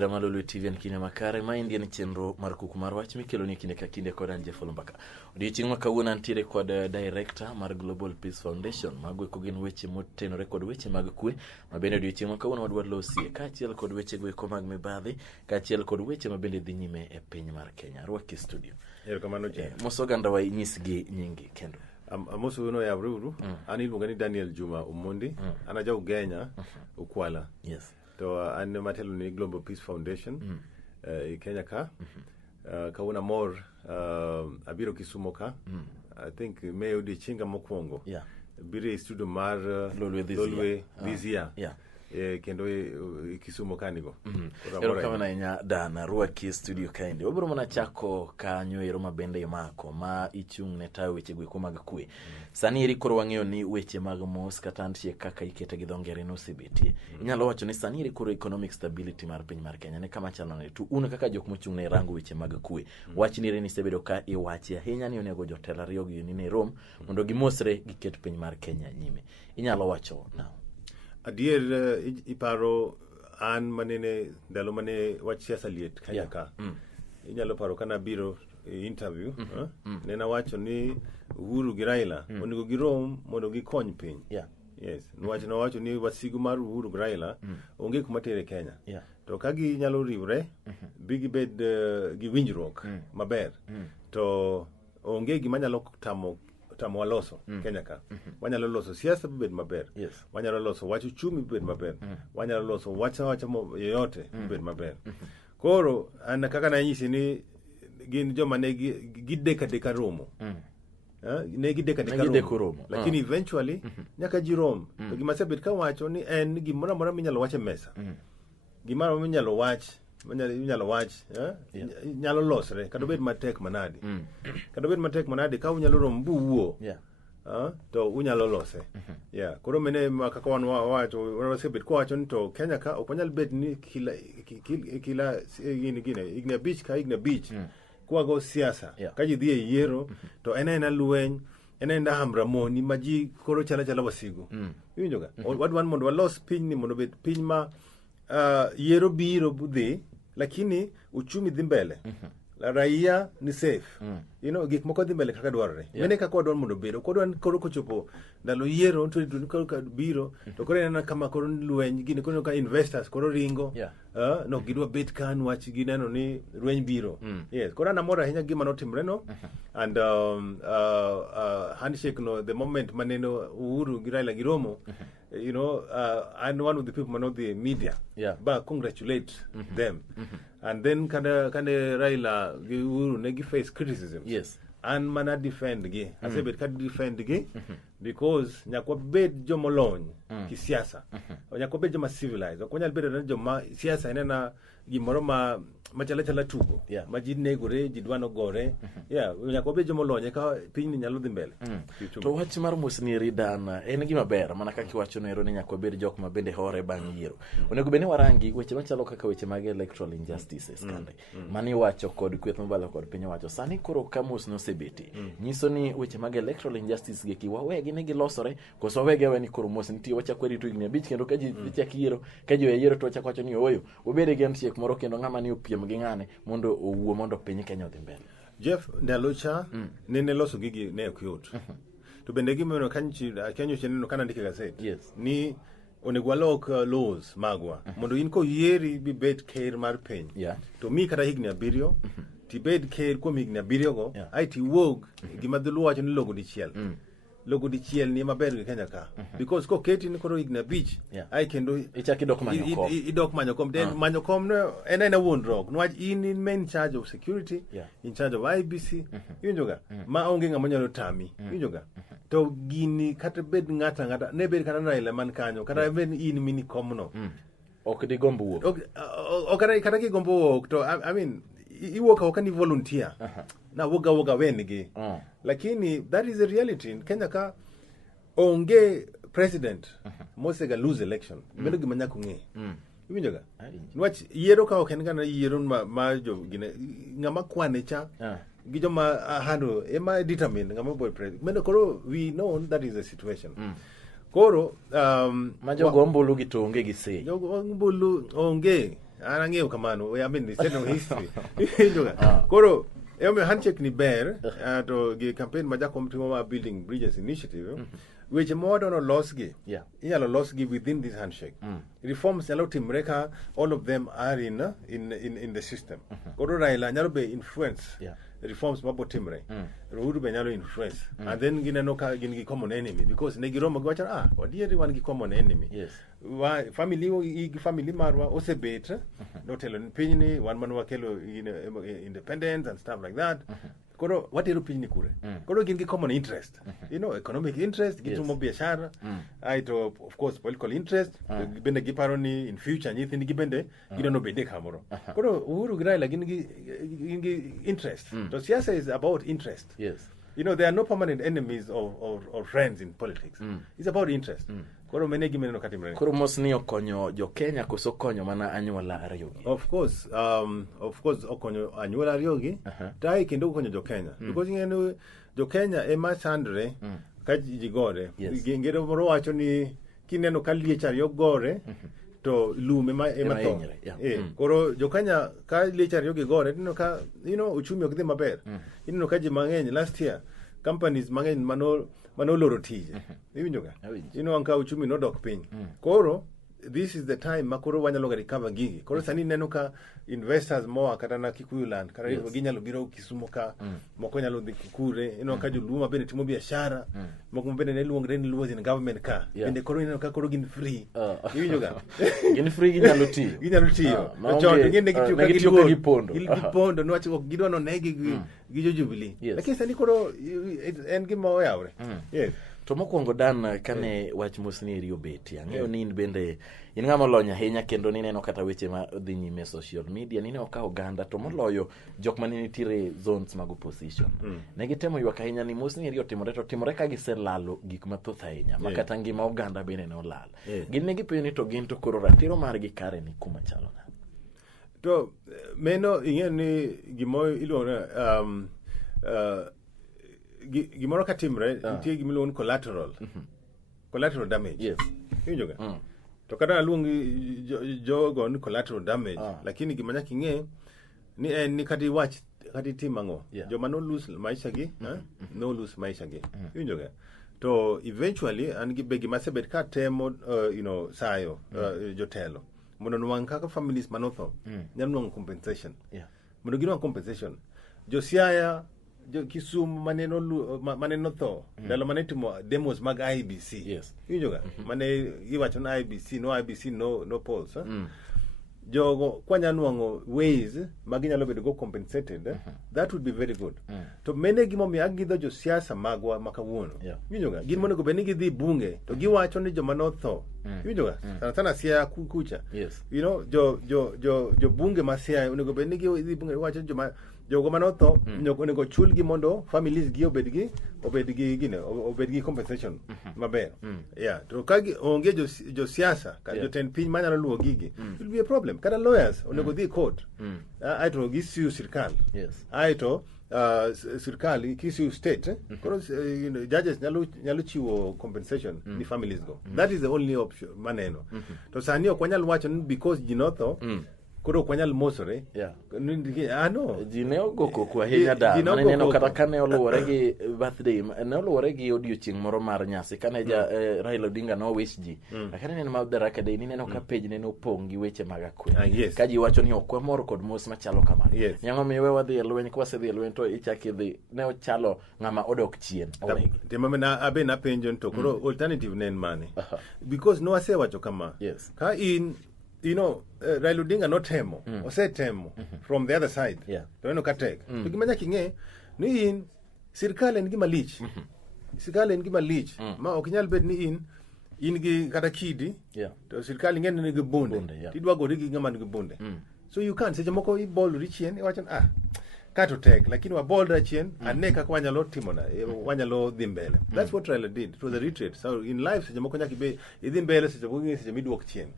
Adiera Malolo TV en kine makare ma indien chenro mar kuku mar wach mikelo ni kinde ka kinde kod Anje Folombaka. Odiochieng' ma kawuono antiere kod director mar Global Peace Foundation magweko gin weche motenore kod weche mag kwe ma bende odiochieng' ma kawuono wadwar losie kaachiel kod weche gweko mag mibadhi kaachiel kod weche ma bende dhi nyime e piny mar Kenya. Rwaki studio. Erokamano je. Mosoganda wa nyisgi nyingi kendo. Amoso no ya bruru ani iluonga ni Daniel Juma Omondi ana ja Ugenya Ukwala. Yes. To an matelo ni Global Peace Foundation e Kenya ka. Kawuna mor abiro Kisumo ka. I think may odiochienga mokwongo. Yeah. Bire studio mar Lolwe this year. Yeah. Kendo Kisumo kanigo. Erokamano nya Dana Rwaki studio kaende. Wabiro mana chako kanyo ero mabende imako ma ichung' ne tayo weche gweko mag kwe. Sani eri koro wang'eyo ni weche mag mos kata antie kaka ikete gi dhongere no CBT. Inyalo wacho ni sani eri koro economic stability mar piny mar Kenya ne kama chalo ne tu un kaka jok mochung' ne rango weche mag kwe. Wach ni eri ni sebedo ka iwachi ahinya ni onego jotelo ariyo gi ni Rome mondo gimosre giket piny mar Kenya nyime. Inyalo wacho now. Adier iparo an manene ndalo mane wach siasa liet Kenya ka. Inyalo paro kana biro interview nena wacho ni Uhuru gi Raila onego girom mondo gikony piny. Yes, nwach na wacho ni wasigu mar Uhuru gi Raila onge kuma tere Kenya. To ka ginyalo riwre bigi bed gi winjruok maber to onge gima nyalo tamo waloso Kenya ka. Wanyalo loso siasa bibed maber. Wanyalo loso wach uchumi bibed maber. Wanyalo loso wacha yoyote bibed maber. Koro an kaka na nyisi ni gin joma ne gideka romo. Ne gideka romo. Lakini eventually nyaka jirom. To gima sebet ka wacho ni en gimoro amora minyalo wach e mesa. Gimoro minyalo wach nyalo losre kata bed matek manade. Kata bed matek manade ka unyalo rom buwo. To unyalo lose. Koro mene kaka wan wacho wasebet ko wacho ni to Kenya ka ok wanyal bet ni kila igna beach kwa go siasa ka ji dhi e yiero to ena lweny ena hamra moni ma ji koro chala wasigu. Iwinjo ga wadwan mondo walos piny ni mondo bet piny ma yiero biro dhi lakini uchumi dhi mbele. Raia ni safe. Gik moko dhi mbele kaka dwarore. Mene kaka wadwan mondo bedo. Kodwan koro kochopo ndalo yiero to biro to koro ena kama koro lweny gini koro ka investors koro ringo. No gidwa bet kan wach gineno ni lweny biro. Yes, koro anamora ahinya gima notimre no. And handshake no the moment maneno Uhuru gi Raila giromo. I'm one of the people know the media. But congratulate them. And then kanda Raila Uhuru negi face criticism. And mana defend gi. I say bet ka defend gi because nyakwa bed jomolony ki siasa. Nyakwa bed joma civilized. Okwanyal bed joma siasa enena gimoro machala tugo. Ma ji negore, ji dwano gore. Nyakwa bed jomolony ka piny nyalo dhi mbele. To wach mar musni ridana en gima ber mana kaka iwacho nero ni nyakwa bed jok ma bende hore bang' yiero. Onego bene warangi weche machalo kaka weche mag electoral injustices kande. Mani wacho kod kweth mobalo kod piny wacho. Sani koro ka musno sebeti. Nyiso ni weche mag electoral injustice gi wawegi ne gilosore koso wawegi awe ni koro musni ti wacha kweri to igni abich kendo ka ji chak yiero ka ji yiero to wacha kwacho ni oyo obede gi antiek moro kendo ng'ama ni opiem gi ng'ane mondo owuo mondo piny Kenya odhi mbele. Jeff ndalo cha nene loso gigi ne ok yot. To bende gimeno kanyo cheneno kana ndike gaset. Ni onego walok laws magwa mondo in ko yieri bi bet ker mar piny. To mi kata higni 7 tibed ker kuom higni 7 go ai tiwuog gima dhulu wacho ni logo dichiel ni maber gi Kenya ka because ko keti ni koro higni 5 ai kendo ichaki dok manyo kom manyo kom no ena wuondruok nwach in main charge of security in charge of IBC iwinjo ga ma onge ng'ama nyalo tami iwinjo ga to gini kata bed ng'ata ne bed kata Raila man kanyo kata bed in mini komno ok di gombo wuok ok kata ki gombo wuok to I mean iwuok oko ni volunteer na woga wengi lakini that is the reality in Kenya ka onge president mosega lose election bedo gima nyako ng'e iwinjo ga nwach yiero ka ok en kana yiero ma jo gine ng'ama kwane cha gi joma handle ema determine ng'ama boy president meno koro we know that is the situation koro ma jogo ombulu gi to onge gi sei jogo ombulu onge an ang'eyo kamano I mean it's no history koro handshake ni ber to gi campaign ma jakom timo ma building bridges initiative which modern loss gi inyalo los gi within this handshake reforms nyalo timre ka all of them are in the system koro Raila nyalo be influence reforms mabo timre Uhuru be nyalo influence and then gineno ka gin gi common enemy because ne giromo giwacho wadieri wan gi common enemy family marwa osebet notelo ni pinyni wan man wakelo independence and stuff like that koro watero pinyni kure koro gin gi common interest economic interest gitumo biashara aito of course political interest bende giparo ni in future nyithindi gibende gidono bede kamoro koro Uhuru gi Raila gin gi interest so siasa is about interest there are no permanent enemies or friends in politics it's about interest koro mene gimeneno katimre koro mosni okonyo jo Kenya koso konyo mana anyuola ariyogi of course okonyo anyuola ariyogi tai kendo okonyo jo Kenya because ngene jo Kenya ema chandre ka jigore ngero moro wacho ni kineno ka liech ariyo gore to lume ema to koro jo Kenya ka liech ariyo gore tino ka uchumi ok dhi maber ineno ka ji mang'eny last year companies mang'eny mano loro tije iwinjo ga anka uchumi nodok piny koro this is the time makoro wanyalo recover gigi koro sani neno ka investors moa kata na Kikuyu land kata ginyalo biro Kisumo ka moko nyalo dhi kure ka joluma bende timo biashara moko bende ne luongre ni luwo in government ka bende koro ineno ka koro gin free iwinjo ga gin free ginyalo tiyo chon gin ne gitiyo ka gipondo no wacho gidwa no negi gi jo Jubilee lakini sani koro en gima oyawre to mokwongo Dan kane wach mosni eri obeti ang'eyo ni in bende in ng'ama olony ahinya kendo nineno kata weche ma dhi nyime social media nineno ka oganda to moloyo jok mane nitiere zones mag opposition ne gitemo ywak ahinya ni mosni eri otimore ka giselalo gik mathoth ahinya ma kata ngima oganda bende ne olal gin ne gipenjo ni to gin to koro ratiro margi kare ni kuma chalo na to meno ing'e ni gimo iluongo gimoro ka timre nitie gimiluongo ni collateral damage iwinjo ga to kata aluongi jogo ni collateral damage lakini gima nyaka ing'e ni en ni kata iwach kata itim ang'o joma no lose maisha gi no lose maisha gi iwinjo ga to eventually an gi begi masebet ka temo sayo jotelo mondo nwang' kaka families manotho nyalo nwang' compensation mondo ginwang' compensation Siaya Kisumu maneno tho ndalo mane timo demos mag IBC iwinjo ga mane iwacho na IBC no polls jogo kwanya nwang'o ways maginyalo bedo go compensated that would be very good to mene gimomiyo agidho jo siasa magwa makawuono iwinjo ga gin monego bed ni gidhi bunge to giwacho ni joma notho iwinjo ga sana Siaya kucha jo bunge ma Siaya onego bed ni gidhi bunge wacho jogo manotho onego chulgi mondo families gi obed gi compensation maber to ka onge jo siasa ka jotend piny manyalo luwo gigi it will be a problem kata lawyers onego dhi court aito gisiu sirkal aito sirkal kisiu state koro judges nyalo chiwo compensation ni families go that is the only option maneno to sani ok wanyal wacho ni because jinotho koro kwanyal mosore no jine ogoko kwa hinya da neno kata kane oluwore gi birthday ne oluwore gi odiochieng' moro mar nyasi kane Raila Odinga no wish ji lakini neno Madaraka Day neno ka page neno opong' gi weche mag akwe ka ji wacho ni ok wamor kod mos machalo kamano nyang'o miwe wadhi e lweny kwa sedhi e lweny to ichaki dhi ne ochalo ng'ama odok chien temamena abena penjo to koro alternative nen mane because no asewacho kama ka in Raila Odinga notemo osetemo from the other side to neno ka tek to gima nyaka ing'e ni in sirkal en gima lich ma ok nyal bet ni in gi kata kidi to sirkal ing'e ni gi bunde tidwa gori gi ng'ama nigi bunde so you can't seche moko ibolri chien iwacho kato tek lakini wabolra chien ane kaka wanyalo timona wanyalo dhi mbele that's what Raila did it was a retreat so in life seche moko nyaka idhi mbele seche midwok chien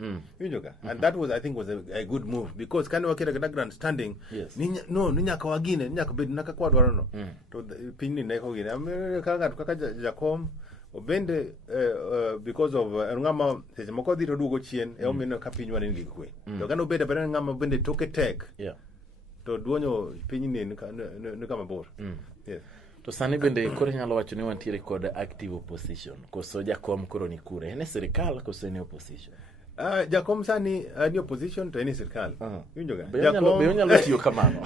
iwinjo ka and that was I think was a good move because kane wakira kata grand standing ni nyaka wagine nyaka bed naka kwadwaro no to piny ni neko gine kaka ng'ato kaka Jakom obende because of ngama seche moko dhi to duogo chien e omino ka piny wan nigi kwe to kano bede bende ngama bende toke tek to duonyo piny ni kama bor yes. To sani bende koro nyalo wacho ni wantiere kod active opposition koso jakom koro ni kure en e sirikal koso en e opposition? Jakom sani ni opposition to en e sirikal. Iwinjoga? Be onyalo tiyo kamano.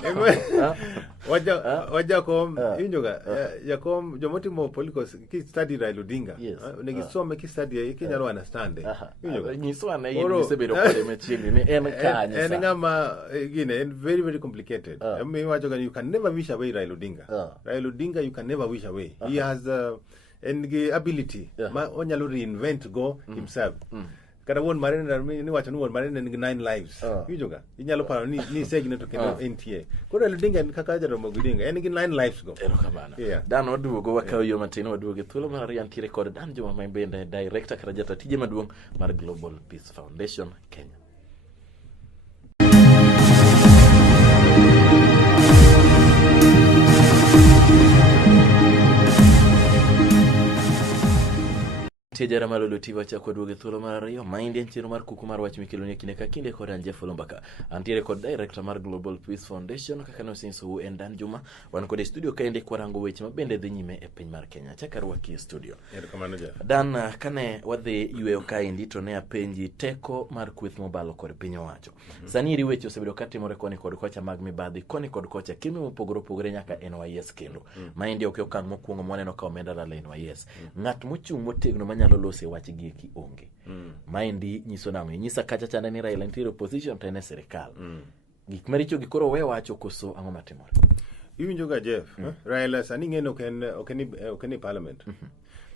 Wajakom iwinjoga? Jakom jomotimo political ki study Raila Odinga. Negi some ki study ki nyalo understand. Iwinjoga? Nyiso ane yin isebedo kode machiegni ni en kanye en ngama gine en very very complicated. Mi wacho ga you can never wish away Raila Odinga. Raila Odinga you can never wish away. He has the ability ma onyalo reinvent go himself. Kada won mare ni wacho ni won mare nigi 9 lives. Iwinjoga? Inyalo paro ni segno to kendo NTA. Koro Raila Odinga en kaka Jaramogi Odinga en gi 9 lives go. Erokamano. Dan waduogo wakaw yo matin waduogo thuolo mar ariyo antiere kod Dan Juma ma bende director kata jata tije maduong' mar Global Peace Foundation Kenya. Tejara malolo tiwa chakwa duoge thuolo mar ariyo maindi en chiro mar kuku mar wach mikelo ne kinde ka kinde kod Anje Folombaka antiere kod director mar Global Peace Foundation kaka nosinso en Dan Juma wan kod studio kaende kwarango weche mabende dhi nyime e piny mar Kenya chakarwaki studio. Erokamano ja. Dan kane wadhi yweyo kaendi to ne apenji teko mar kweth mobalo kod piny owacho. Sani iri weche osebedo katimore koni kod kocha mag mibadhi koni kod kocha kimi mopogore opogore nyaka NYS kendo maindi ok okang' mokwongo mwaneno ka omenda dala NYS ng'at mochung' motegno nyalo lose wach gi ki onge. Maendi nyiso nang'o? Nyisa kacha chande ni Raila nitiere opposition to en e sirikal. Gik maricho gi koro we wacho koso ang'o matimore? Iwinjoga Jeff, Raila sani ng'eno ok en parliament.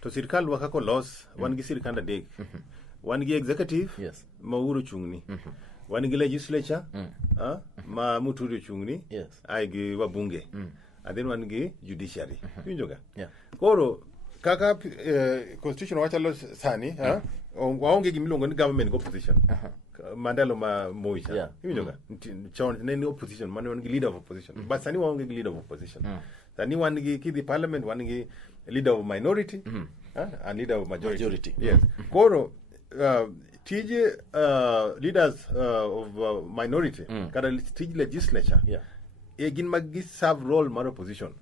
To sirikal wa kako los wan gi sirikand adek. Wan gi executive ma Uhuru chung'ni. Wan gi legislature ma Muturi chung'ni. Ai gi wabunge. And then wan gi judiciary. Iwinjoga? Koro kaka constitution wachalo sani waonge gimiluongo ni government opposition mandalo ma moicha iwinjoga chon ne ni opposition mane wan gi leader of opposition but sani waonge gi leader of opposition sani wan gi kidhi parliament wan gi leader of minority and leader of majority. Yes. Koro tije leaders of minority kada tije legislature gin mag serve role mar opposition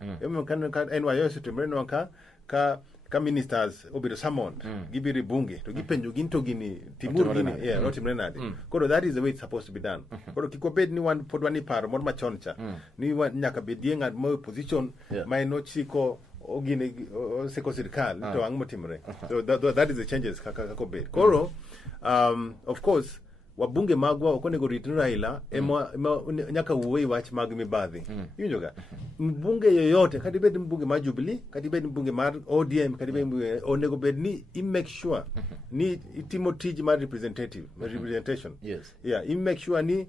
kan NYS temreno ka ministers obedo summoned gibiri bunge to gipenjo gin to gini timur gini notimre nade. Koro that is the way it's supposed to be done. Koro kiko bed ni wan pod wani paro mor machon cha ni nyaka bedie ng'at mo opposition ma eno chiko ogine seko sirkal to ang motimre. So that is the changes kako bed. Koro of course wabunge magwa okonego rit Raila ema nyaka uwe wach mag mibadhi. Iwinjoga? Mbunge yoyote kati bed mbunge mar Jubilee kati bed mbunge mar ODM kati bed onego bed ni make sure ni itimo tij mar representation. I make sure ni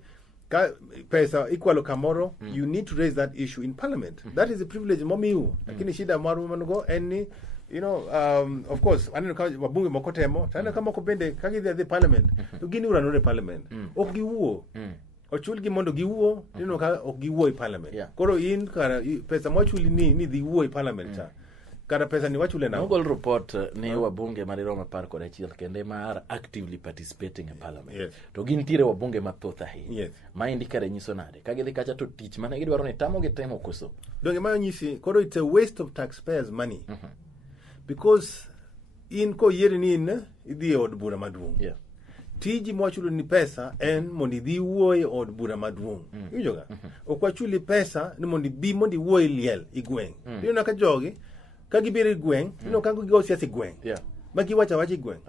ka pesa ikwalo kamoro you need to raise that issue in parliament. That is a privilege momiu. Lakini shida maru manogo eni of course aneno ka wabunge moko temo tana kama ko bende kagidhi the parliament to gini uranore parliament ok giwuo ochul gi mondo giwuo ka ok giwuo e parliament. Koro in kara pesa mochuli ni dhi wuo e parliament cha kada pesa ni wachule na Google report ni wabunge mariroma par kod achiel kende mar actively participating in parliament. To gin tire wabunge mathoth ahinya maendi kare nyiso nade kagidhi kacha to tich mane gidwaro ni tamo gi temo koso donge mayo nyisi koro it's a waste of taxpayers money. Because in ko yeri ni idhi od bura maduong'. Tiji mwachulo ni pesa en mondi dhi wuoye od bura maduong'. Iwinjoga? Okwachuli pesa ni mondi wuoye liel igweng'. Ino ka jogi ka gibiri gweng', ino ka gigo siasa gweng'. Ma giwacha wachi gweng'.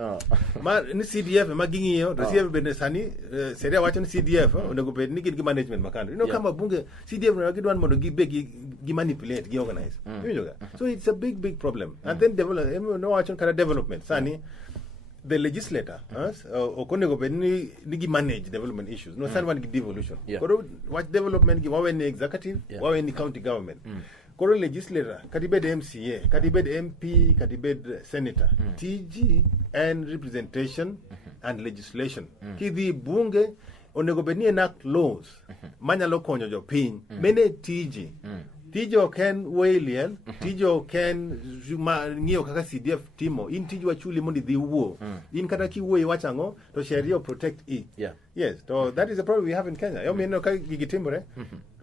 Ma ni CDF ma ging'iyo to CDF bende sani seria wacho ni CDF onego bed ni gin gi management makando. Ino kama bunge CDF na gidwan mondo gibe gi manipulate gi organize. Iwinjoga? So it's a big problem. And then no wacho kana development sani the legislator okonego bed ni gi manage development issues. No sani wan gi devolution. Koro what development gi wawe ni executive wawe ni county government. Koro legislator kati bed MCA kati bed MP kati bed senator TG and representation and legislation kidhi bunge onego bed ni enact laws manyalo konyo jopiny mene TG tijo ken Wayliel, tijo ken ng'iyo kaka CDF timo, in tijo achuli mondo idhi wuo. In kata kiwuoyi wachango to sheria protect i. Yeah. Yes, so that is the problem we have in Kenya. Yo mino ka gigi timore.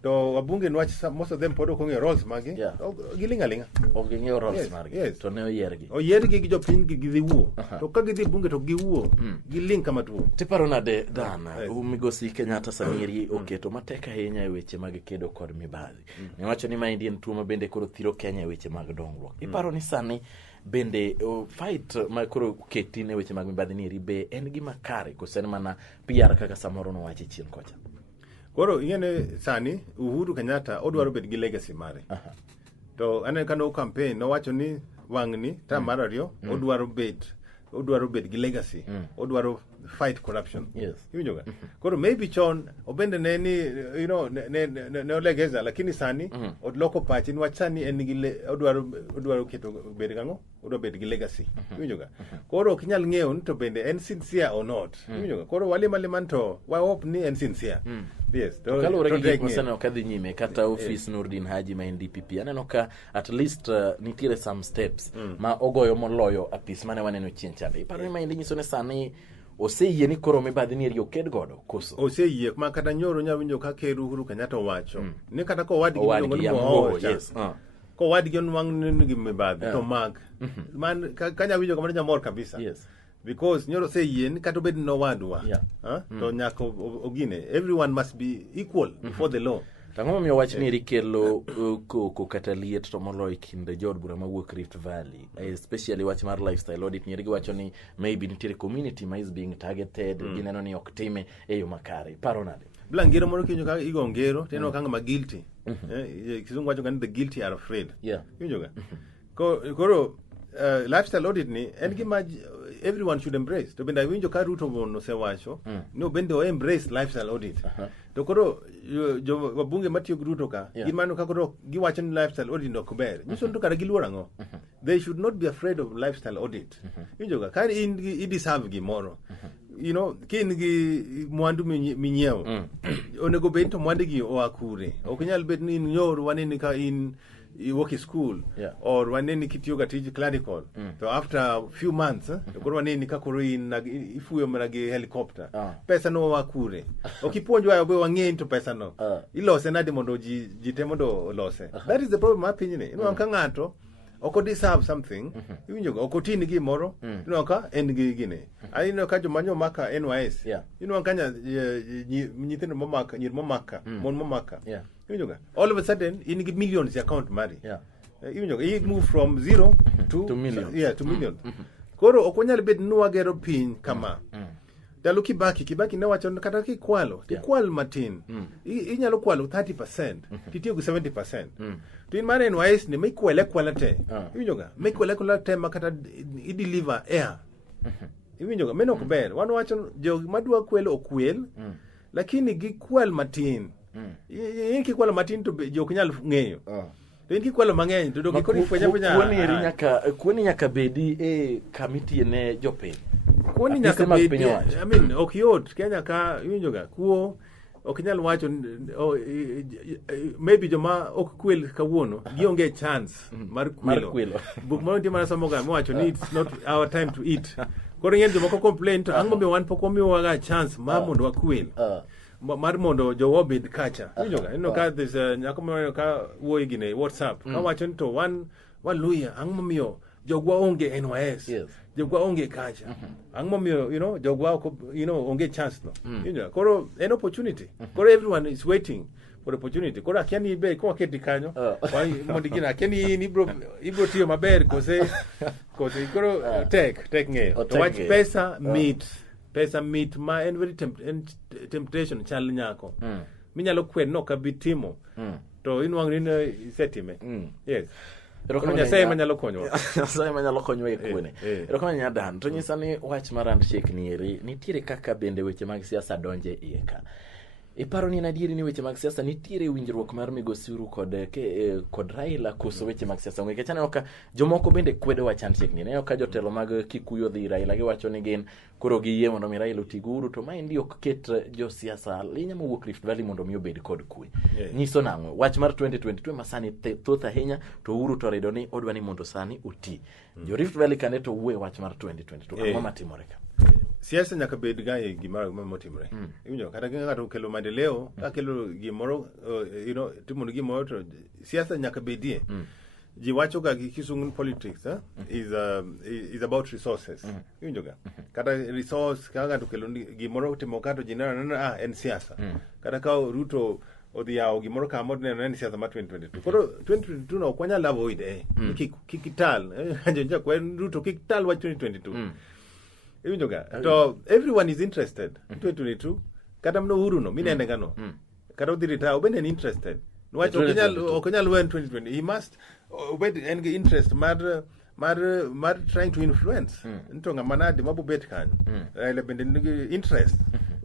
To wabunge nwach most of them pod ok ong'eyo roles magi. Yeah. Gilingalinga. Ok ging'eyo roles Yes, margi. yes. To ne oyiergi. Oyiergi gi jopiny gidhi wuo. To ka gidhi bunge to giwuo. Giling kama tuo. Tiparo nade Dan, migosi Kenyatta Samieri oketo matek ahinya e weche mag kedo kod mibadhi. Niwacho ni maendi en tuo ma bende koro thiro Kenya e weche mag dongruok. Iparo ni sani bende fight ma koro keti ne weche mag mibadhi ni be en gima kare koso en mana PR kaka samoro nowacho chien kocha. Koro ingene sani Uhuru Kenyatta odwaro bet gi legacy mare. To ane kano campaign nowacho ni wang'ni tam mar ariyo odwaro bet gi legacy. Odwaro fight corruption. Yes. Iwinjoga. Koro maybe chon obende ne ni ne olegeza lakini sani odloko pachi ni wachani en gi odwaro keto bet gango odwaro bet gi legacy. Iwinjoga. Koro ok nyal ng'eyo ni to bende en sincere or not. Iwinjoga. Koro waliman to wa hope ni en sincere. Yes, to kalure gi gik mosene kadhi nyime kata office Nurdin Haji ma en DPP aneno ka at least nitiere some steps ma ogoyo moloyo apis mane waneno chien chande. Iparo ni maendi nyiso ne sani oseyie ni koro mibadhi ni eri oked godo koso oseyie ma kata nyoro nyawinjo ka ker Uhuru Kenyatta wacho ni kata ko wadgi yes ko wadgi onwang' gi mibadhi to mag man kanya winjo kamar nyamor kabisa. Yes. Because nyoro oseyie ni kata obed no wadwa to nyaka ogine everyone must be equal before the law. Tang'o momiyo wach ni eri kelo koko kata liet to moloyo kinde jood bura mawuok Rift Valley, especially wach mar lifestyle audit. Nyeri giwacho ni maybe nitiere community ma is being targeted, gineno ni ok time e yo makare. Paro nade? Blangero moro kinyo ka igo ngero teno kanga ma guilty. Kizungu wacho kan the guilty are afraid. Yeah. Kinyo koro lifestyle audit ni en gima everyone should embrace. To benda winjo ka Ruto bono se wacho no bende o embrace lifestyle audit. To koro jo wabunge matiyo Ruto ka gimano ka koro giwacho ni lifestyle audit ok ber. Nyiso to kara giluora ngo. They should not be afraid of lifestyle audit. Winjo ka in i deserve gimoro. You know, kin gi mwandu minyiewo. Onego bed to mwandu gi oakure. Ok nyal bet ni nyoro waneni ka in you work in school or waneni kitiyo gatiji clerical so after a few months to koro waneni ka koro in ifuyo mana gi helicopter pesa no wakure okipuonjwa yobe wang'e to pesa no ilose nade mondo ji temo do lose. That is the problem ma piny ni ino ka ng'ato oko deserve something iwinjo oko tin gi moro ino ka en gi gine ayino ka jomanyo maka NYS ino kanya nyithindo momaka nyir momaka mon momaka all of a sudden in millions account mari he move from 0 to millions. To millions. Koro ok wanyal bet ni wagero piny kama Dalo Kibaki ne wacho kata kikwalo ikwal matin inyalo kwalo 30% titiyo gi 70%. To in mane NYS ni mikwele kwala te iwinjoga mikwele kwala te makata I deliver air iwinjoga meno ok ber wan wacho jo madwa kwelo okwel lakini gikwal matin in kikwalo matin to jok nyal ng'eyo to in kikwalo mang'eny to dogi kori fwenya kuoni nyaka bedi e kamiti ne jopiny kuoni nyaka bedi I mean ok yot Kenya ka iwinjoga kuo ok nyal wacho maybe joma ok kwel kawuono gionge chance mar kwelo buk moro nitie mana somo ga wacho ni it's not our time to eat koro ng'eny joma ko complain to ang'o miyo wan pok omiwa ga chance ma mondo wakwel mar mondo jowo bed kacha iwinjoga ino ka there's nyako moro ka wuoyi gine WhatsApp ka wacho ni to wan luya ang'o miyo jogwa onge NYS jogwa onge kacha ang'o miyo jogwa onge chance no koro an opportunity koro everyone is waiting for opportunity koro akiani be ko aketi kanyo mondo gina akiani ibro tiyo maber kose koro tek ng'eyo to wach pesa meet ma en very temptation chal nyako minyalo kwen no kabitimo to inwang' ni setime yes Nyasaye manyalo konyo Nyasaye manyalo konyo e kwene erokamano nyadan to nyisa ni wach mar handshake ni eri nitiere kaka bende weche mag siasa donje iye ka Iparo ni nadieri ni weche mag siasa nitiere winjruok mar migosi Uhuru kod Raila koso weche mag siasa ng'we kech aneno ka jomoko bende kwedo wach handshake ni. Ka jotelo mag Kikuyu dhi Raila giwacho ni gin koro giyie mondo mi Raila oti Uhuru to maendi ok ket josiasa linya mowuok Rift Valley mondo mi obed kod kwe. Nyiso nang'o wach mar 2022 masani thoth ahinya to Uhuru to rido ni odwa ni mondo sani oti. Jo Rift Valley kane to wuoye wach mar 2022 ang'o matimore ka? Siasa nyaka bed ga gimoro motimore. Iwinjo kata ka ng'ato kelo maendeleo, ka kelo gimoro timo gimoro to siasa nyaka bedie. Ji wacho ga kisungu politics is about resources. Iwinjo ga. Kata resource ka ng'ato kelo gimoro timo kato jinana en siasa. Kata ka Ruto odhi yawo gimoro kama neno en siasa ma 2022. Koro 2022 no kwanya lavo ide. Kikital. Anja kwen Ruto kikital wa 2022. So everyone is interested in 2022. Kata mno Uhuru no, minende gano. Kata udhirita, obende interested. Nwacho okanyal win 2020. He must obende enge interest mar trying to influence. Ntonga manadi mabubet kanyo. Raila bende nigi interest.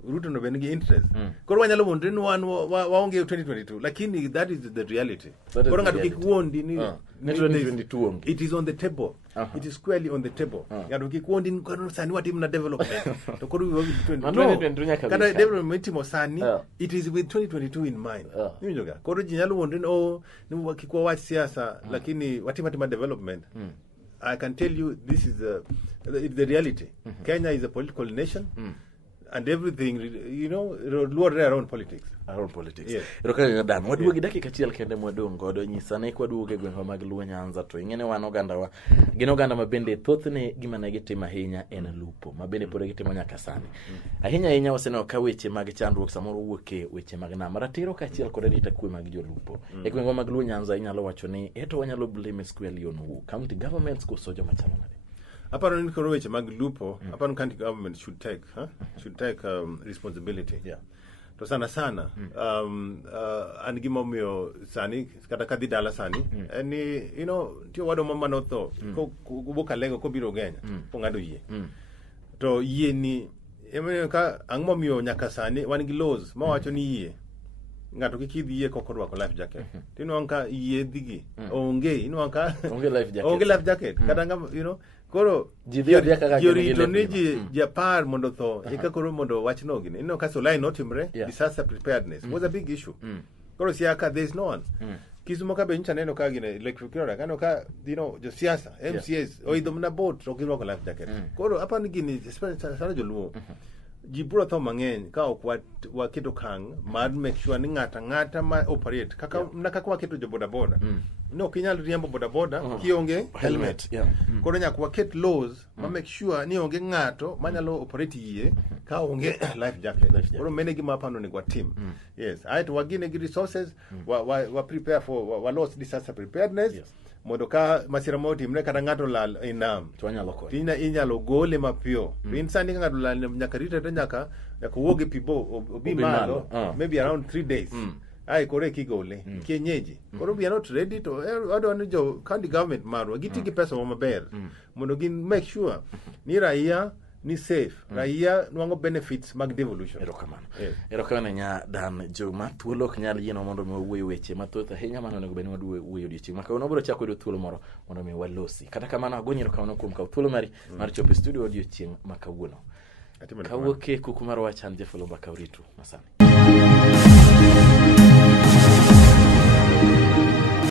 Ruto no bende nigi interest. Koro wanyalo mondre no waonge 2022. Lakini that is the reality. Koro ngatu kikuondi ni 2022 it is on the table. It is squarely on the table. Ngatu kikuondi ni kono sani wati mna development. To koro 2022 kada development mo sani it is with 2022 in mind. Nijoga. Koro jinyalo mondre no ni kikuwa wach siasa lakini wati ma development. I can tell you this is the reality. Kenya is a political nation. And everything, luor around politics. Around politics. Yes. Roka dan waduogi dakika achiel kende mwadong godo nyisane kwaduoge gweng'wa mag Luo Nyanza to ing'ene wan oganda wa gin oganda mabende thothne gima ne gitimo ahinya en lupo mabende pod gitimo nyaka sani. Ahinya waseneno ka weche mag chandruok samoro wuok e weche mag nam ratiro kaachiel kod rita kwe mag jolupo. E gweng'wa mag Luo Nyanza inyalo wacho ni eto wanyalo blame squarely on who? County governments koso joma chamo nade? Aparo ni koro weche mag lupo, aparo county government should take responsibility. Yeah. To sana an gima omiyo sani kata kadhi dala sani ni tiyo wado mama no tho ko kalego ko biro genya ko ngado yie. To yie ni emene ka ang'o miyo nyaka sani wan gi laws ma wacho ni yie ngato kikidhi yie koko rwako life jacket. Tino ka yie dhigi onge ka onge life jacket kata koro jorito ni ji japar mondo tho eka koro mondo wach no gini ka Solai notimre disaster preparedness was a big issue. Koro siaka there is no one. Kisumo ka be ncha neno ka gine electric kano ka jo siasa MCAs oidho mna boat to girwako life jacket. Koro apa ni gini sana joluo ji bro tho mang'eny ka ok waketo kang mar make sure ni ng'ata ma operate kaka waketo jo boda no kinyal riembo boda kionge helmet. Koro nyaka waket laws ma make sure ni onge ng'ato manyalo operate yie ka onge life jacket. Koro mene gima pano ni kwa team. Yes, aito wagine gi resources wa prepare for wa loss disaster preparedness. Mondo ka masira mo timre kata ng'ato lal e nam to anyalo ko inyalo gole mapiyo. In sani ng'ato lal nyaka rita nyaka wuoge pibo obi malo maybe around 3 days. Ai kore kigole kienyeji. Koro we are not ready to adon jo county government marwa gitigi pesa maber mondo gin make sure ni raia ni safe. Raia nuango benefits mag devolution. Erokamano nya Dan Juma thuolo ok nyal yieno mondo mi wuoyo weche mathoth ahinya mano onego bed ni wuoyo odiochieng' ma kawuono biro chako yudo thuolo moro mondo mi walosi. Kata kamano agonyi erokamano kuom kawo thuolo mari mar chopo e studio odiochieng' ma kawuono. Kawuok e kuku mar wachan Jeff Olomba Kauritu masani.